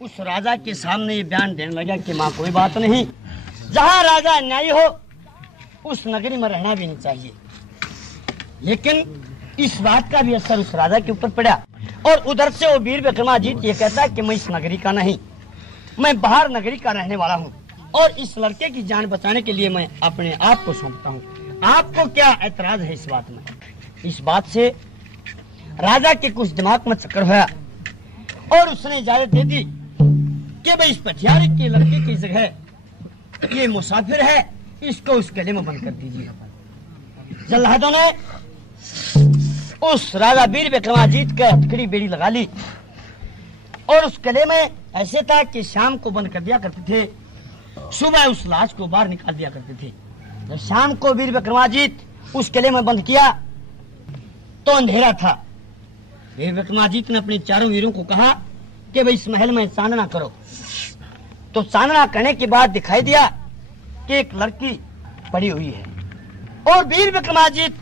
उस राजा के सामने ये बयान देने लगा कि माँ कोई बात नहीं, जहाँ राजा अन्यायी हो उस नगरी में रहना भी नहीं चाहिए। लेकिन इस बात का भी असर उस राजा के ऊपर पड़ा और उधर से वो वीर विक्रमाजीत ये कहता है कि मैं इस नगरी का नहीं, मैं बाहर नगरी का रहने वाला हूँ और इस लड़के की जान बचाने के लिए मैं अपने आप को सौंपता हूँ। आपको क्या ऐतराज है इस बात में? इस बात से राजा के कुछ दिमाग में चक्कर हुआ और उसने इजाजत दे दी कि भाई इस पटियारे के लड़के की जगह ये मुसाफिर है, इसको उस किले में बंद कर दीजिए। जल्लादों ने उस राजा वीर विक्रमाजीत का हथकड़ी बेड़ी लगा ली और उस किले में ऐसे था कि शाम को बंद कर दिया करते थे, सुबह उस लाश को बाहर निकाल दिया करते थे। जब शाम को वीर विक्रमाजीत उस किले में बंद किया तो अंधेरा था। वीर विक्रमाजीत ने अपने चारों वीरों को कहा कि भाई इस महल में चांदना करो। तो चांदना करने के बाद दिखाई दिया कि एक लड़की पड़ी हुई है और वीर विक्रमाजीत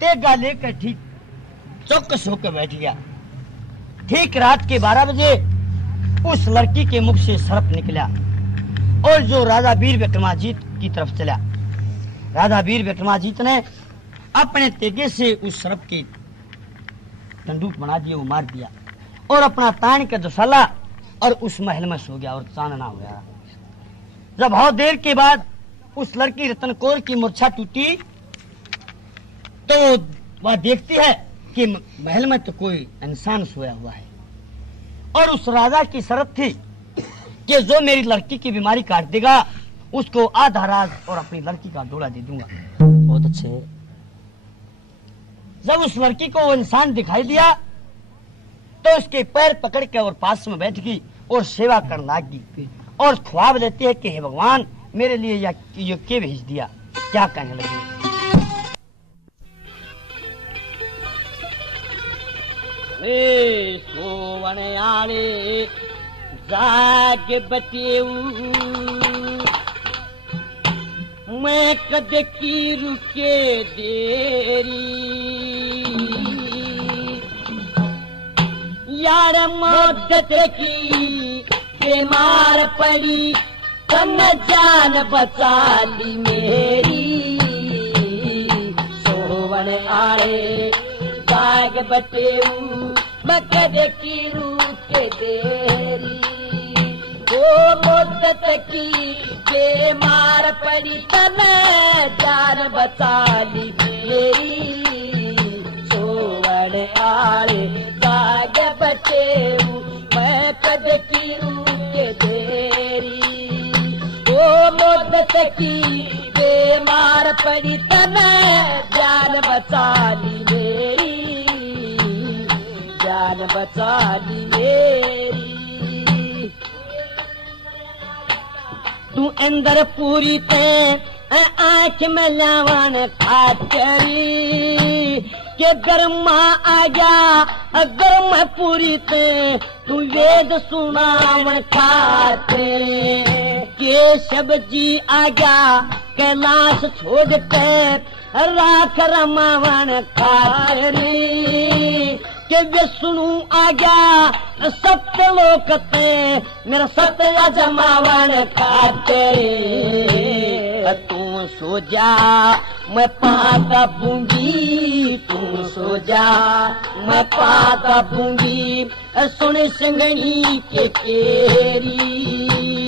तेगा लेकर ठीक चौकस होकर बैठ गया। ठीक रात के 12 बजे उस लड़की के मुख से सर्प निकला और जो राजा वीर विक्रमाजीत की तरफ चला। राजा वीर विक्रमाजीत ने अपने तेगे से उस सर्प की बंदूक बना दिया, वो मार दिया और अपना तान का दुसाला और उस महल में सो गया और चांदना हो गया। जब बहुत देर के बाद उस लड़की रतन कौर की मूर्छा टूटी तो वह देखती है कि महल में तो कोई इंसान सोया हुआ है और उस राजा की शर्त थी कि जो मेरी लड़की की बीमारी काट देगा उसको आधा राज और अपनी लड़की का डोला दे दूंगा। बहुत अच्छे। जब उस लड़की को वो इंसान दिखाई दिया तो उसके पैर पकड़ के और पास में बैठ गई और सेवा करने लगी और ख्वाब लेती है कि हे भगवान मेरे लिए ये क्या भेज दिया। क्या कहने लगी? सोवन आले जाग बटेऊ मैं कद की रुके देरी यार मौत की बीमार पड़ी तम जान बचा ली मेरी। सोवन आए जाग बटेऊ मैं कद की रुके देरी वो मुद्दत की बीमार पड़ी तम जान बचा ली मेरी। सोवन आए जाग बटेऊ मैं कद की रुके देरी वो मुद्दत की बीमार पड़ी तम जान बचा ली मेरी, जान बचा ली मेरी। तू अंदर पूरी ते आँख में लावन खाचरी के गर्मा आ गया गर्म पूरी ते तू वेद सुनावन खाते के सब्जी आ गया कैलाश छोड़ते राख रमावन खाचरी के विष्णु आ गया सत्य लोकते मेरा सत्य जमावन खाते। तू सो जा मैं पाता बूंगी, तू सो जा मैं पाता बूंगी सुन सिंगनी के केरी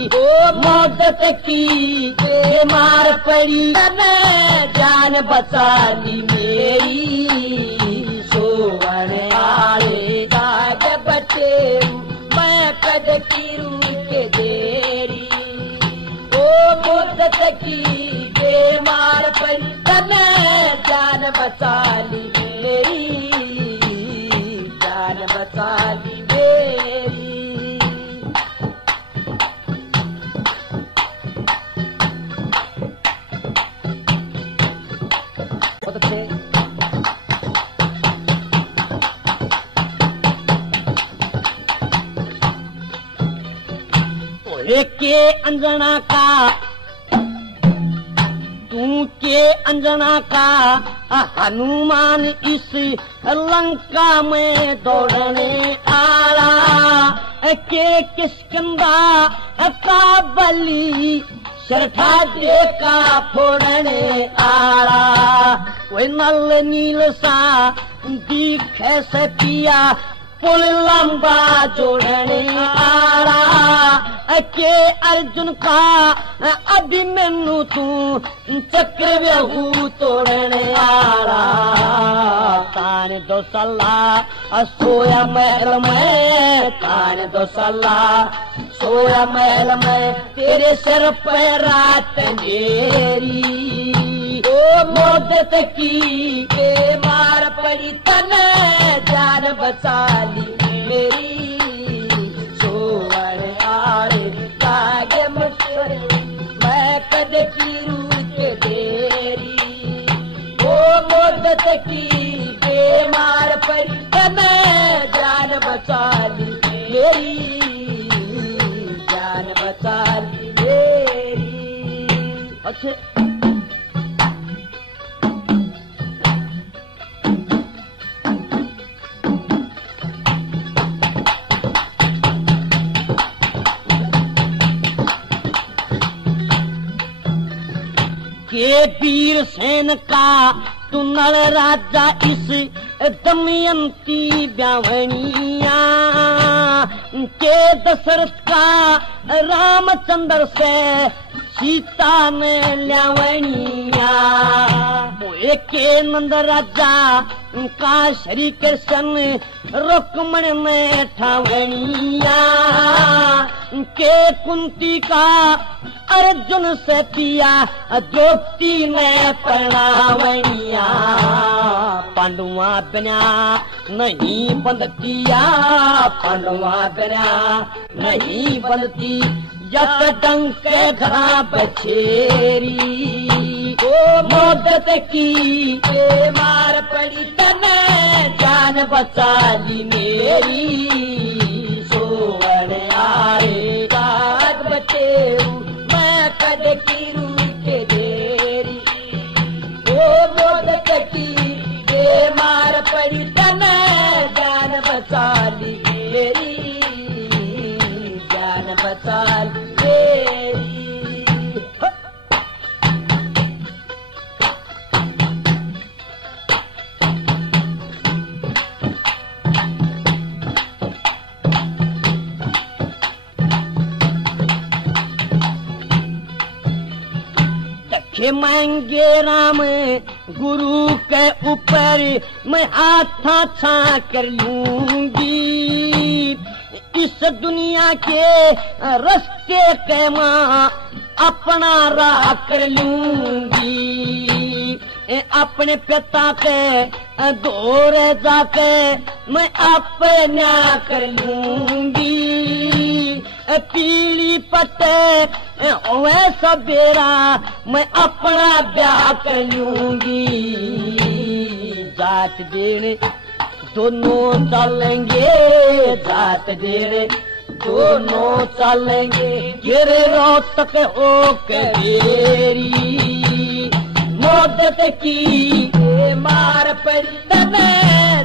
ओ मौत की बीमार पड़ी जान बचा ली मेरी। सोवन आए जाग बटेऊ मैं कद की रुके देरी ओ मुद्दत की बीमार पड़ी तम जान बचा ली मेरी, जान बचा ली मेरी। बहुत अच्छे। के अंजना का तू के अंजना का हनुमान इस लंका में दौड़ने आला के किस्कंदा का बली सरठा दे का फोड़ने आला वो नल नील सा दिखे से पिया पुल लंबा जोड़ने आला के अर्जुन का अभिमन्यु तू चक्रव्यूह तोड़ने आला तान दो सल्ला सोया महल में तान दो सल्ला सोया महल में तेरे सिर पे रात मेरी ओ मोदत की के मार पड़ी तने जान बचा ली मेरी सोवर आए कागे मुझे मैं कद की रूट तेरी ओ मोदत की बेमार पड़ी तने जान बचा ली मेरी जान बचा ली मेरी। अच्छा के वीर सेन का तू नल राजा इस दमयंती ब्यावनिया के दशरथ का रामचंद्र से सीता ने ल्यावनिया के नंद राजा का श्री कृष्ण रुक्मण में ठावनिया के कुंती का अर्जुन से पिया द्रौपदी ने प्रणावनिया पांडुआ बिना नहीं बंधतिया पांडुआ बिना नहीं बंधती यत डंक घरा बछेरी ओ मोदत की के मार पड़ी तने जान बचा ली मेरी सोवन आए काग बचेरू मैं कद की रूट देरी ओ मोदत की के मार पड़ी तने जान बचा ली मेरी जान बचा ली मेरी। के मांगे राम गुरु के ऊपर मैं हाथा छा कर लूंगी इस दुनिया के रास्ते के माँ अपना राह कर लूंगी अपने पिता के दौरे जाके मैं अपना कर लूंगी पीली पत्ते ओए सवेरा मैं अपना ब्याह कर लूंगी जात देने दोनों चलेंगे जात देने दोनों चलेंगे गिरे रोहतक हो करेरी मोदत की मार पड़ी तने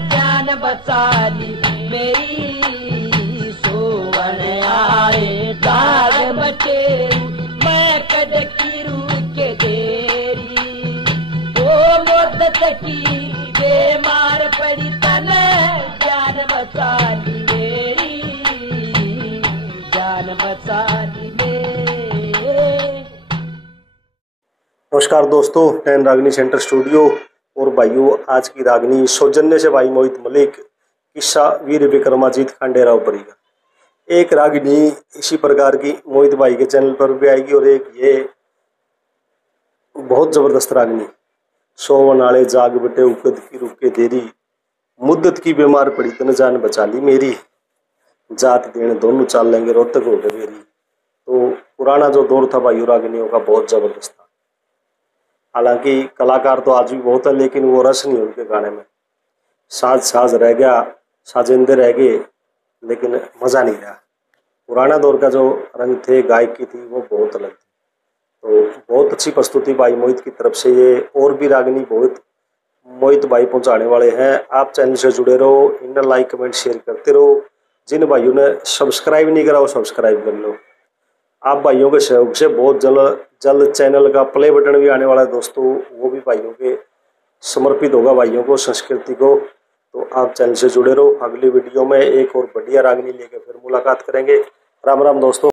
जान बचा ली मेरी सोवन आए जाग बचे मैं कद की रूह के देरी ओ मोदत की मार पड़ी तने जान बचा ली मेरी जान बचा ली मेरी। नमस्कार दोस्तों, 10 रागनी सेंटर स्टूडियो और भाइयों, आज की रागनी सौजन्य से भाई मोहित मलिक, किस्सा वीर विक्रमाजीत खांडेराव परीगा। एक रागनी इसी प्रकार की मोहित भाई के चैनल पर भी आएगी और एक ये बहुत जबरदस्त रागनी सोवन आले जाग बटे उकद की रुक के देरी मुद्दत की बीमार पड़ी तन जान बचा ली मेरी जात देने दोनों चाल लेंगे रोहतक हो गए मेरी। तो पुराना जो दौर था भाई रागनियों का बहुत जबरदस्त था। हालांकि कलाकार तो आज भी बहुत है लेकिन वो रस नहीं उनके गाने में। साज रह गया, साजेंदे रह गए, लेकिन मजा नहीं रहा। पुराना दौर का जो रंग थे गायकी थी वो बहुत अलग थी। तो बहुत अच्छी प्रस्तुति भाई मोहित की तरफ से। ये और भी रागनी बहुत मोहित भाई पहुंचाने वाले हैं। आप चैनल से जुड़े रहो, इन्हें लाइक कमेंट शेयर करते रहो जिन भाइयों ने सब्सक्राइब नहीं करा वो सब्सक्राइब कर लो। आप भाइयों के सहयोग से बहुत जल्द चैनल का प्ले बटन भी आने वाला है दोस्तों, वो भी भाइयों के समर्पित होगा, भाइयों को, संस्कृति को। तो आप चैनल से जुड़े रहो। अगली वीडियो में एक और बढ़िया रागनी लेकर फिर मुलाकात करेंगे। राम राम दोस्तों।